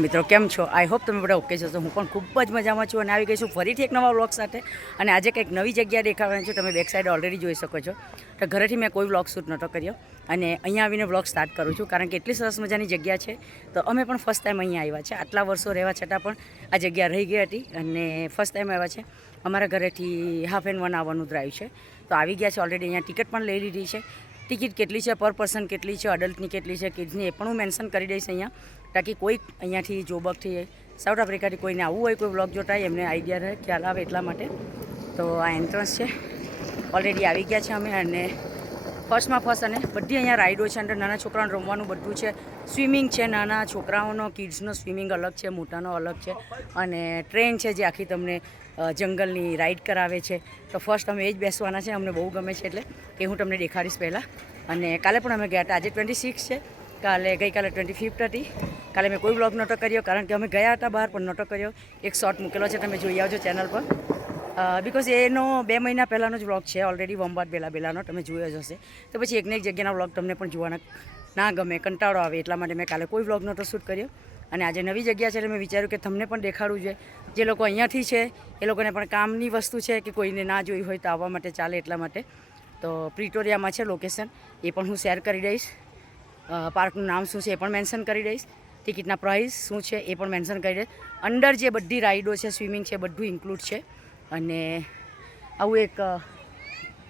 મિત્રો, કેમ છો? આઈ હોપ તમે બધા ઓકે છો. હું પણ ખૂબ જ મજામાં છું અને આવી ગઈ છું ફરીથી એક નવા વ્લોગ સાથે. અને આજે કંઈક નવી જગ્યા દેખાડવાની છું, તમે બેક સાઈડ ઓલરેડી જોઈ શકો છો. તો ઘરેથી મેં કોઈ વ્લોગ શૂટ નહોતો કર્યો. અને અહીંયા આવીને વ્લોગ સ્ટાર્ટ કરું છું, કારણ કે એટલી સરસ મજાની જગ્યા છે. તો અમે પણ ફર્સ્ટ ટાઈમ અહીંયા આવ્યા છે. આટલા વર્ષો રહેવા છતાં પણ આ જગ્યા રહી ગઈ હતી અને ફર્સ્ટ ટાઈમ આવ્યા છે. અમારા ઘરેથી હાફ એન્ડ વન આવવાનું ડ્રાઈવ છે. તો આવી ગયા છે ઓલરેડી અહીંયા ટિકિટ પણ લઈ લીધી છે. ટિકિટ કેટલી છે? પર પર્સન કેટલી છે? અડલ્ટની કેટલી છે? કિડ્સની એ પણ હું મેન્શન કરી દઈશ અહીંયા. તાકી કોઈક અહીંયાથી જોબકથી સાઉથ આફ્રિકાથી કોઈને આવવું હોય, કોઈ બ્લોગ જોતા હોય, એમને આઈડિયા રહે, ખ્યાલ આવે એટલા માટે. તો આ એન્ટ્રન્સ છે. ઓલરેડી આવી ગયા છે અમે અને ફર્સ્ટમાં ફર્સ્ટ અને બધી અહીંયા રાઈડો છે અંદર. નાના છોકરાઓને રમવાનું બધું છે. સ્વિમિંગ છે નાના છોકરાઓનો કિડ્સનો સ્વિમિંગ અલગ છે, મોટાનો અલગ છે. અને ટ્રેન છે જે આખી તમને જંગલની રાઈડ કરાવે છે. તો ફર્સ્ટ અમે એ જ બેસવાના છે. અમને બહુ ગમે છે એટલે એ હું તમને દેખાડીશ પહેલાં. અને કાલે પણ અમે ગયા હતા. આજે ટ્વેન્ટી સિક્સ છે. કાલે ગઈકાલે ટ્વેન્ટી ફિફ્થ હતી. કાલે મેં કોઈ બ્લોગ નહોતો કર્યો, કારણ કે અમે ગયા હતા બહાર, પણ નહોતો કર્યો. એક શોર્ટ મૂકેલો છે, તમે જોઈ આવજો ચેનલ પર. બિકોઝ એનો બે મહિના પહેલાંનો જ વ્લોગ છે ઓલરેડી વંબાદ બેલા બેલાનો તમે જોયો જ હશે. તો પછી એકને એક જગ્યાના વ્લોગ તમને પણ જોવાના ના ગમે, કંટાળો આવે, એટલા માટે મેં કાલે કોઈ બ્લોગ નહોતો શૂટ કર્યો. અને આજે નવી જગ્યા છે, એટલે મેં વિચાર્યું કે તમને પણ દેખાડવું જોઈએ. જે લોકો અહીંયાથી છે, એ લોકોને પણ કામની વસ્તુ છે કે કોઈને ના જોઈ હોય તો આવવા માટે ચાલે એટલા માટે. તો પ્રિટોરિયામાં છે લોકેશન એ પણ હું શેર કરી દઈશ. પાર્કનું નામ શું છે એ પણ મેન્શન કરી દઈશ. ટિકિટના પ્રાઇસ શું છે એ પણ મેન્શન કરી દે. અંડર જે બધી રાઈડો છે, સ્વિમિંગ છે, બધું ઇન્ક્લુડ છે. અને આવું એક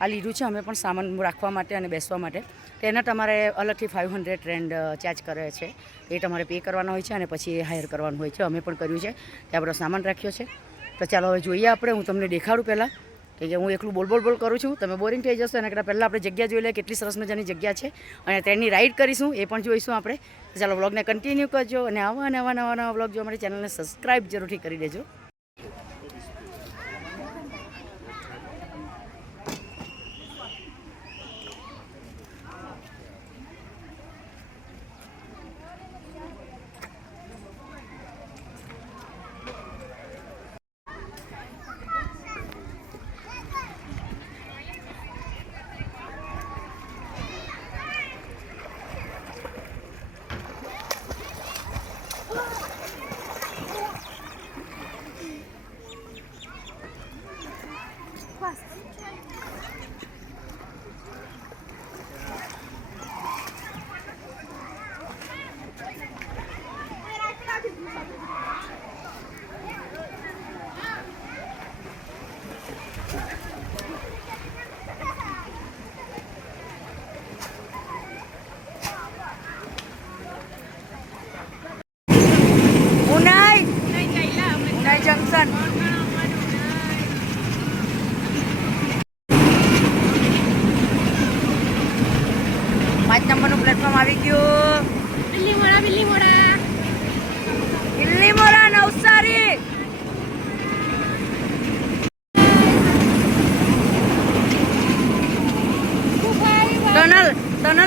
આ લીધું છે, અમે પણ સામાન રાખવા માટે અને બેસવા માટે. તો એના તમારે અલગથી ફાઇવ હંડ્રેડ ટ્રેન્ડ ચાર્જ કરે છે. એ તમારે પે કરવાનો હોય છે અને પછી એ હાયર કરવાનું હોય છે. અમે પણ કર્યું છે. ત્યાં આપણો સામાન રાખ્યો છે. તો ચાલો હવે જોઈએ આપણે. હું તમને દેખાડું પહેલાં. કે હું એકલું બોલ બોલ બોલ કરું છું, તમે બોરિંગ થઈ જશો એના કરતાં પહેલાં આપણે જગ્યા જોઈ લઈએ, કેટલી સરસ મજાની જગ્યા છે. અને ટ્રેનની રાઈડ કરીશું, એ પણ જોઈશું આપણે. ચાલો વ્લોગને કન્ટિન્યુ કરજો અને આવા નવા નવા નવા વ્લોગ જો અમારી ચેનલને સબસ્ક્રાઈબ જરૂરથી કરી દેજો.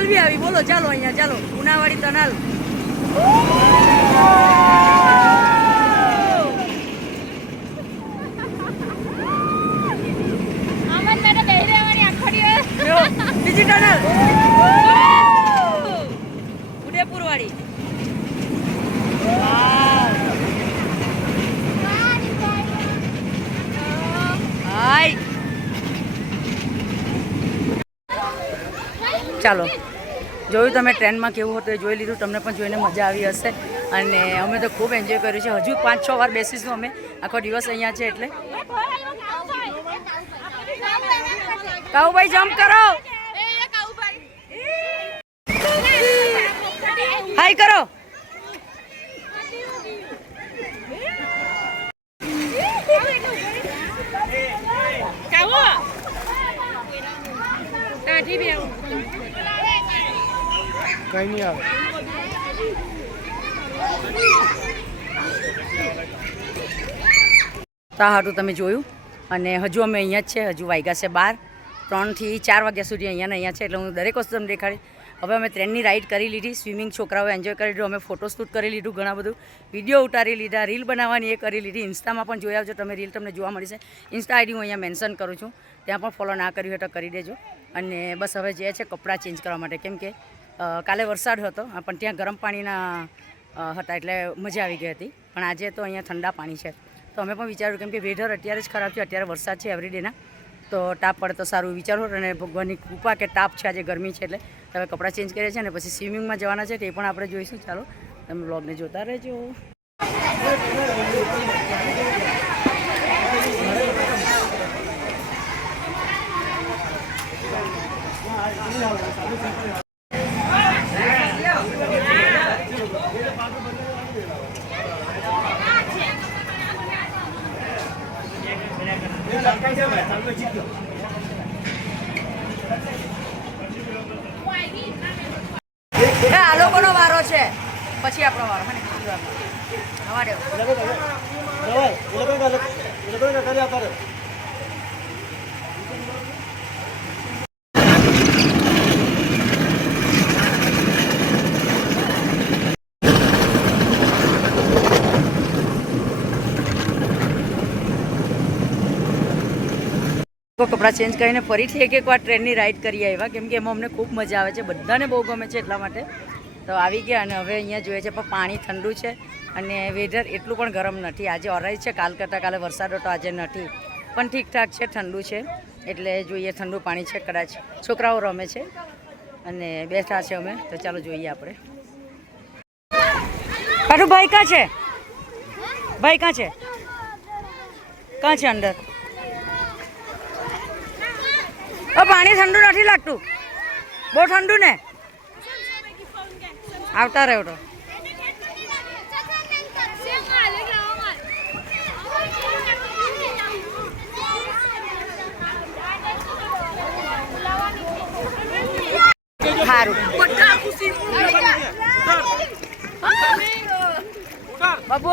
ટનલ આવી બોલો ચાલો અહીંયા ચાલો. ઉનાવાડી તનાલ. બીજી ટનલ ઉદયપુર વાળી હાય ચાલો જોયું તમે ટ્રેનમાં કેવું હતું એ જોઈ લીધું તમને પણ જોઈને મજા આવી હશે. અને અમે તો ખૂબ એન્જોય કર્યું છે. હજુ પાંચ છ વાર બેસીશું અમે. આખો દિવસ અહીંયા છે એટલે. કાઉભાઈ જમ્પ કરો! હાય કરો! કઈ નહીં આવે. તા હાટું તમે જોયું. અને હજુ અમે અહીંયા જ છે, હજુ વાગ્યા છે બાર. ત્રણથી ચાર વાગ્યા સુધી અહીંયા અહીંયા છે, એટલે હું દરેક વસ્તુ તમને દેખાડી. હવે અમે ટ્રેનની રાઈડ કરી લીધી, સ્વિમિંગ છોકરાઓએ એન્જોય કરી લીધું, અમે ફોટો શૂટ કરી લીધું ઘણા બધું. વીડિયો ઉતારી લીધા, રીલ બનાવવાની એ કરી લીધી. ઇન્સ્ટામાં પણ જોયા આવજો, તમે રીલ તમને જોવા મળશે. ઇન્સ્ટા આઈડી હું અહીંયા મેન્શન કરું છું. ત્યાં પણ ફોલો ના કર્યું હોય તો કરી દેજો. અને બસ હવે જે છે, કપડાં ચેન્જ કરવા માટે. કેમ કે કાલે વરસાદ હતો પણ ત્યાં ગરમ પાણીના હતા એટલે મજા આવી ગઈ હતી. પણ આજે તો અહીંયા ઠંડા પાણી છે. તો અમે પણ વિચાર્યું કેમ કે વેધર અત્યારે જ ખરાબ છે અત્યારે વરસાદ છે એવરીડેના તો ટાપ પડે તો સારું વિચારો અને ભગવાનની કૃપા કે ટાપ છે આજે ગરમી છે એટલે હવે કપડાં ચેન્જ કરીએ છીએ અને પછી સ્વિમિંગમાં જવાના છે, તે પણ આપણે જોઈશું. ચાલો, તમે બ્લોગને જોતા રહેજો એ આ લોકોનો વારો છે પછી આપણો વારો હે ને? કપડાં ચેન્જ કરીને ફરીથી એક એકવાર ટ્રેનની રાઈડ કરી આવ્યા કેમ કે એમાં અમને ખૂબ મજા આવે છે. બધાને બહુ ગમે છે એટલા માટે. તો આવી ગયા અને હવે અહીંયા જોઈએ છે, પણ પાણી ઠંડુ છે અને વેધર એટલું પણ ગરમ નથી. આજે ઓરાઈ છે, કાલ કરતાં કાલે વરસાદ હતો, આજે નથી. પણ ઠીકઠાક છે, ઠંડુ છે, એટલે જોઈએ ઠંડુ પાણી છે કદાચ. છોકરાઓ રમે છે અને બેઠા છે અમે, તો ચાલો જોઈએ આપણે. કાઢું ભાઈ કાં છે? ભાઈ કાં છે? કાં છે અંદર? પાણી ઠંડુ નથી લાગતું. બહુ ઠંડુ ને? આવતા રહેવડો સારું બાબુ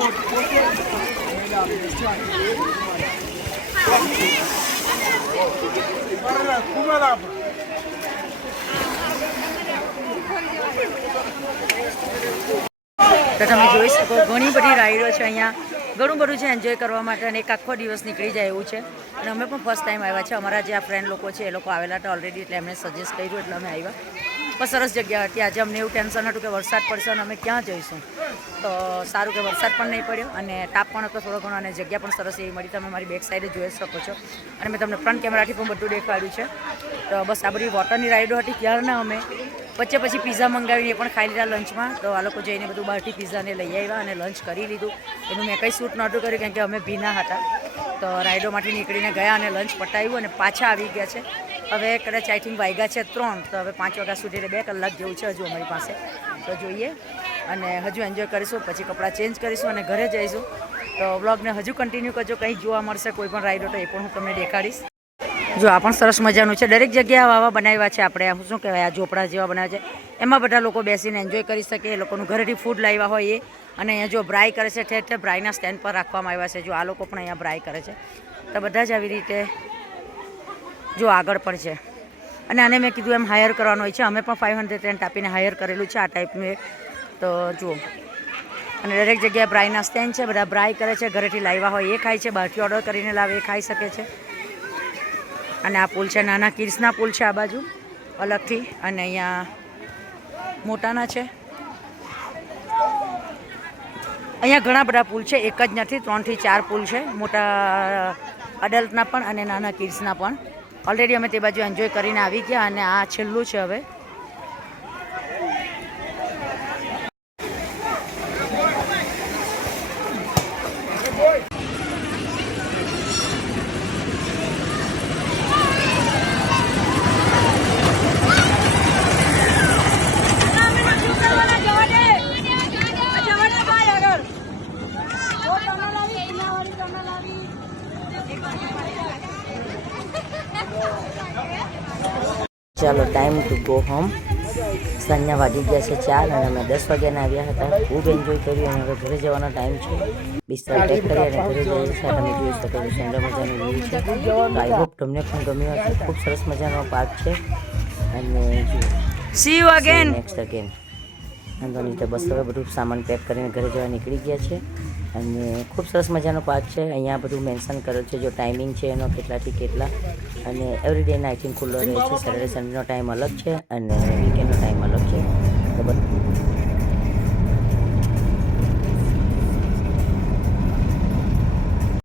તો તમે જોઈ શકો, ઘણી બધી રાઈડો છે અહીંયા. ઘણું બધું છે એન્જોય કરવા માટે અને એક આખો દિવસ નીકળી જાય એવું છે. અને અમે પણ ફર્સ્ટ ટાઈમ આવ્યા છે. અમારા જે આ ફ્રેન્ડ લોકો છે, એ લોકો આવેલા હતા ઓલરેડી એટલે એમણે સજેસ્ટ કર્યું એટલે અમે આવ્યા. પણ સરસ જગ્યા હતી. આજે અમને એવું ટેન્શન હતું કે વરસાદ પડશે અને અમે ક્યાં જઈશું. તો સારું કે વરસાદ પણ નહીં પડ્યો અને તાપ પણ હતો થોડો ઘણો અને જગ્યા પણ સરસ એવી મળી. તમે મારી બેક સાઈડે જોઈ શકો છો. અને મેં તમને ફ્રન્ટ કેમેરાથી પણ બધું દેખાડ્યું છે. તો બસ આ બધી વોટરની રાઈડો હતી ત્યારના અમે. વચ્ચે પછી પીઝા મંગાવીને પણ ખાઈ લીધા લંચમાં તો આ લોકો જઈને બધું બહારથી પીઝાને લઈ આવ્યા અને લંચ કરી લીધું. એનું મેં કંઈ શૂટ નહોતું કર્યું કેમ કે અમે ભીના હતા. તો રાઈડોમાંથી નીકળીને ગયા અને લંચ પટાવ્યું અને પાછા આવી ગયા છે. હવે કદાચ આઈ થિંક વાગ્યા છે ત્રણ, તો હવે પાંચ વાગ્યા સુધી બે કલાક જેવું છે હજુ અમારી પાસે. તો જોઈએ અને હજુ એન્જોય કરીશું, પછી કપડાં ચેન્જ કરીશું અને ઘરે જઈશું. તો બ્લોગને હજુ કન્ટિન્યુ કરજો, કંઈ જોવા મળશે, કોઈ પણ રાઈડો તો એ પણ હું તમને દેખાડીશ. જો, આ પણ સરસ મજાનું છે. દરેક જગ્યાએ આવા બનાવ્યા છે આપણે. શું કહેવાય, આ ઝોપડા જેવા બનાવ્યા છે. એમાં બધા લોકો બેસીને એન્જોય કરી શકે, એ લોકોનું ઘરેથી ફૂડ લાવ્યા હોય એ. અને અહીંયા જો બ્રાય કરે છે ઠેર ઠેર બ્રાયના સ્ટેન્ડ પર રાખવામાં આવ્યા છે. જો આ લોકો પણ અહીંયા બ્રાય કરે છે. તો બધા જ આવી રીતે જો આગળ પણ છે. અને આને મેં કીધું એમ હાયર કરવાનું હોય છે. અમે પણ ફાઇવ હંડ્રેડ રેન્ટ આપીને હાયર કરેલું છે આ ટાઈપનું એક તો જુઓ. અને દરેક જગ્યાએ બ્રાયના સ્ટેન્ડ છે. બધા બ્રાય કરે છે. ઘરેથી લાવ્યા હોય એ ખાય છે. બહારથી ઓર્ડર કરીને લાવે એ ખાઈ શકે છે. અને આ પુલ છે. નાના કિડ્સના પુલ છે આ બાજુ. અલગથી. અને અહીંયા મોટાના છે. અહીંયા ઘણા બધા પુલ છે. એક જ નથી. ત્રણથી ચાર પુલ છે. મોટા અડલ્ટના પણ અને નાના કિડ્સના પણ. ઓલરેડી અમે તે બાજુ એન્જોય કરીને આવી ગયા અને આ છેલ્લું છે હવે. ટાઈમ ટુ ગો હોમ સાંજના વાગી ગયા છે ચાર અને અમે દસ વાગ્યાના આવ્યા હતા. ખૂબ એન્જોય કર્યું અને હવે ઘરે જવાનો ટાઈમ છે. બિસ્તરા પેક કરી અને ઘરે જઈએ છીએ. તમે જોઈ શકો છો સુંદર મજાનું વ્યૂ છે. આઈ હોપ તમને પણ ગમ્યો હશે. ખૂબ સરસ મજાનો પાર્ક છે. અને see you again next again વાંધો નહીં, તો બસ હવે બધું સામાન પેક કરીને ઘરે જવા નીકળી ગયા છે. અને ખૂબ સરસ મજાનો પાર્ક છે. અહીંયા બધું મેન્શન કર્યો છે, જો ટાઈમિંગ છે એનો, કેટલાથી કેટલા. અને એવરી ડે નાઇટિંગ ખુલ્લો રહે છે. સેટરડે સન્ડેનો ટાઈમ અલગ છે અને વીકેન્ડનો ટાઈમ અલગ છે. તો બધું